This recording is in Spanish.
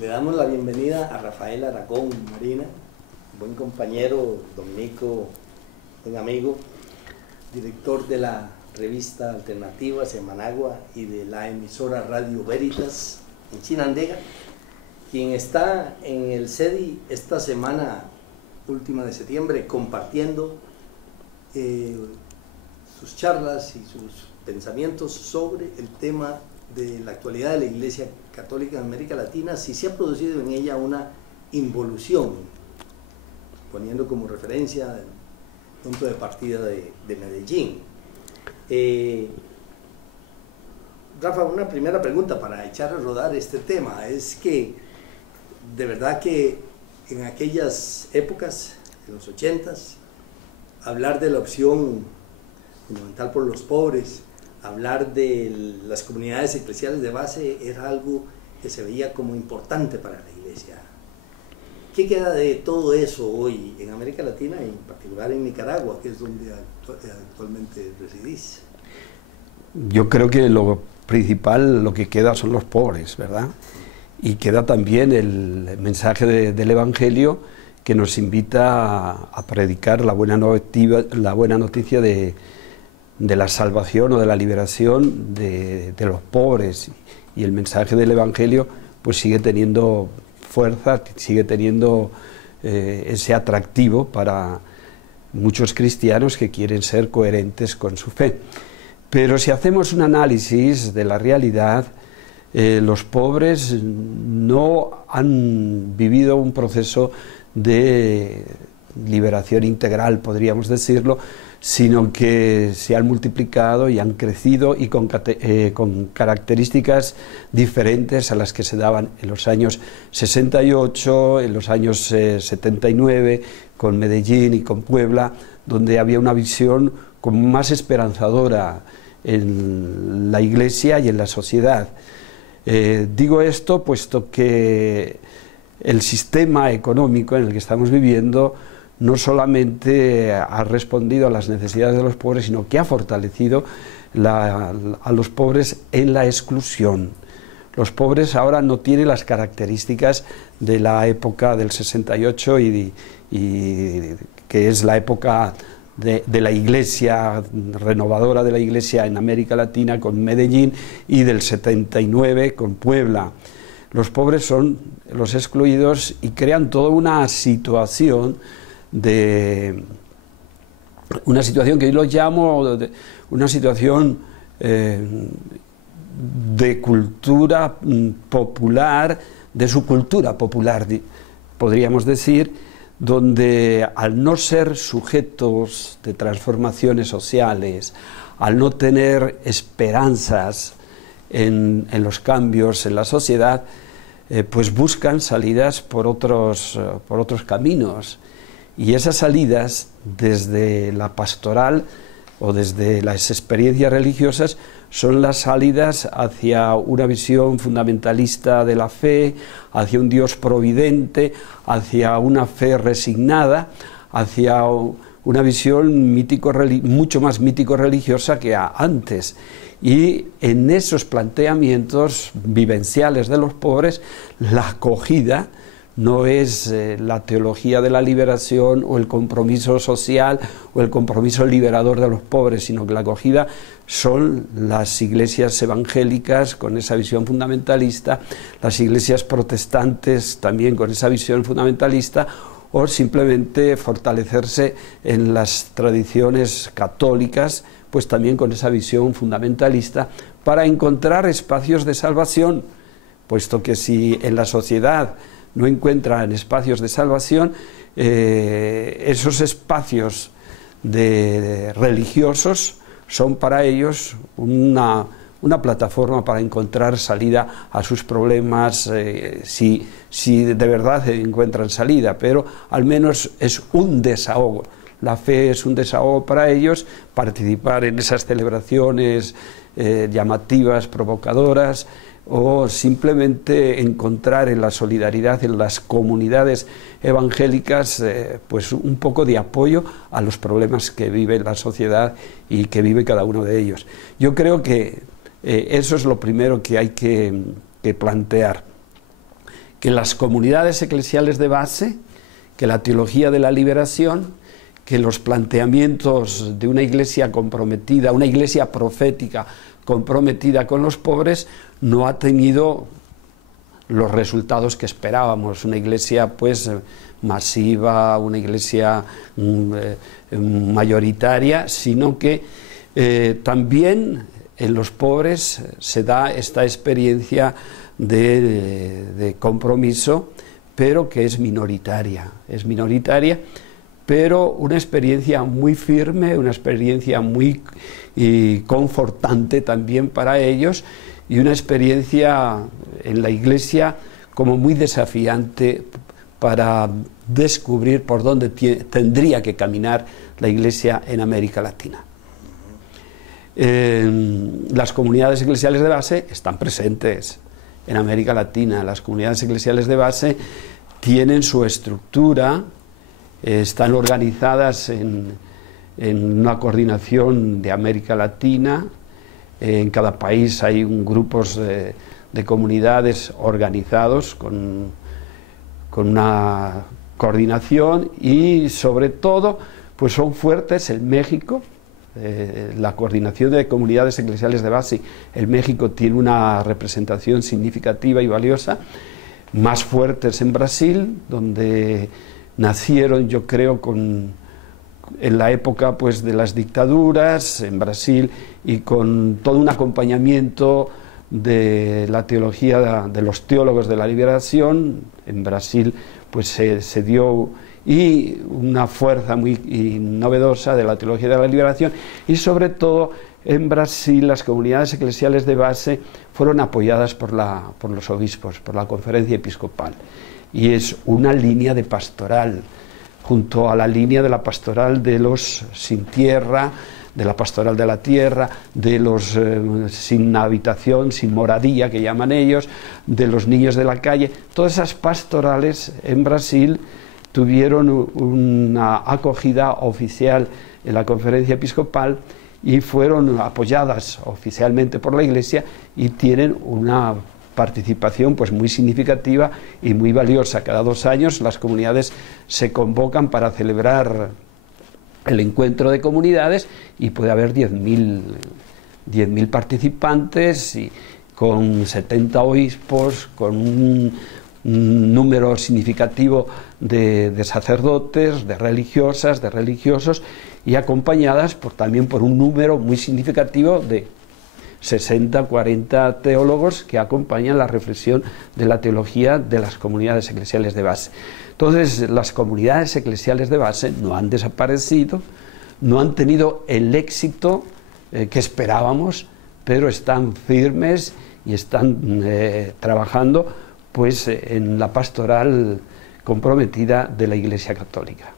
Le damos la bienvenida a Rafael Aragón Marina, buen compañero, dominico, buen amigo, director de la revista Alternativas en Managua y de la emisora Radio Veritas en Chinandega, quien está en el CEDI esta semana última de septiembre compartiendo sus charlas y sus pensamientos sobre el tema de la actualidad de la Iglesia Católica en América Latina, si se ha producido en ella una involución, poniendo como referencia el punto de partida de Medellín. Rafa, una primera pregunta para echar a rodar este tema, es que de verdad que en aquellas épocas, en los 80s, hablar de la opción fundamental por los pobres, hablar de las comunidades eclesiales de base era algo que se veía como importante para la Iglesia. ¿Qué queda de todo eso hoy en América Latina, y en particular en Nicaragua, que es donde actualmente residís? Yo creo que lo principal, lo que queda son los pobres, ¿verdad? Y queda también el mensaje del Evangelio, que nos invita a predicar la buena noticia de la salvación o de la liberación de los pobres, y el mensaje del Evangelio pues sigue teniendo fuerza, sigue teniendo ese atractivo para muchos cristianos que quieren ser coherentes con su fe. Pero si hacemos un análisis de la realidad, los pobres no han vivido un proceso de liberación integral, podríamos decirlo, sino que se han multiplicado y han crecido, y con características diferentes a las que se daban en los años 68, en los años 79, con Medellín y con Puebla, donde había una visión como más esperanzadora en la Iglesia y en la sociedad. Digo esto puesto que el sistema económico en el que estamos viviendo no solamente ha respondido a las necesidades de los pobres, sino que ha fortalecido a los pobres en la exclusión. Los pobres ahora no tienen las características de la época del 68, y que es la época de la Iglesia, renovadora de la Iglesia en América Latina con Medellín, y del 79 con Puebla. Los pobres son los excluidos y crean toda una situación que yo lo llamo una situación de cultura popular, de su cultura popular, podríamos decir, donde al no ser sujetos de transformaciones sociales, al no tener esperanzas en los cambios en la sociedad, pues buscan salidas por otros caminos. Y esas salidas, desde la pastoral o desde las experiencias religiosas, son las salidas hacia una visión fundamentalista de la fe, hacia un Dios providente, hacia una fe resignada, hacia una visión mucho más mítico-religiosa que antes. Y en esos planteamientos vivenciales de los pobres, la acogida no es la teología de la liberación o el compromiso social o el compromiso liberador de los pobres, sino que la acogida son las iglesias evangélicas con esa visión fundamentalista, las iglesias protestantes también con esa visión fundamentalista, o simplemente fortalecerse en las tradiciones católicas, pues también con esa visión fundamentalista, para encontrar espacios de salvación, puesto que si en la sociedad no encuentran espacios de salvación, esos espacios religiosos son para ellos una plataforma para encontrar salida a sus problemas, si de verdad encuentran salida, pero al menos es un desahogo. La fe es un desahogo para ellos, participar en esas celebraciones llamativas, provocadoras, o simplemente encontrar en la solidaridad, en las comunidades evangélicas, pues un poco de apoyo a los problemas que vive la sociedad y que vive cada uno de ellos. Yo creo que eso es lo primero que hay que plantear. que las comunidades eclesiales de base, que la teología de la liberación, que los planteamientos de una iglesia comprometida, una iglesia profética comprometida con los pobres, no ha tenido los resultados que esperábamos. Una iglesia pues masiva, una iglesia mayoritaria, sino que también en los pobres se da esta experiencia de compromiso, pero que es minoritaria, pero una experiencia muy firme, una experiencia muy confortante también para ellos, y una experiencia en la iglesia como muy desafiante para descubrir por dónde tendría que caminar la iglesia en América Latina. Las comunidades eclesiales de base están presentes en América Latina. Las comunidades eclesiales de base tienen su estructura, están organizadas en una coordinación de América Latina. En cada país hay grupos de comunidades organizados con una coordinación, y sobre todo pues son fuertes en México. La coordinación de comunidades eclesiales de base en México tiene una representación significativa y valiosa, más fuertes en Brasil, donde nacieron, yo creo, en la época pues de las dictaduras en Brasil, y con todo un acompañamiento de la teología de los teólogos de la liberación. En Brasil pues se dio, y una fuerza muy novedosa de la teología de la liberación, y sobre todo en Brasil las comunidades eclesiales de base fueron apoyadas por los obispos, por la conferencia episcopal, y es una línea de pastoral, junto a la línea de la pastoral de los sin tierra, de la pastoral de la tierra, de los sin habitación, sin moradía, que llaman ellos, de los niños de la calle. Todas esas pastorales en Brasil tuvieron una acogida oficial en la conferencia episcopal y fueron apoyadas oficialmente por la Iglesia, y tienen una participación pues muy significativa y muy valiosa. Cada 2 años las comunidades se convocan para celebrar el encuentro de comunidades, y puede haber 10.000 participantes, y con 70 obispos, con un número significativo de sacerdotes, de religiosas, de religiosos, y acompañadas también por un número muy significativo de 60, 40 teólogos que acompañan la reflexión de la teología de las comunidades eclesiales de base. Entonces, las comunidades eclesiales de base no han desaparecido, no han tenido el éxito que esperábamos, pero están firmes y están trabajando pues en la pastoral comprometida de la Iglesia Católica.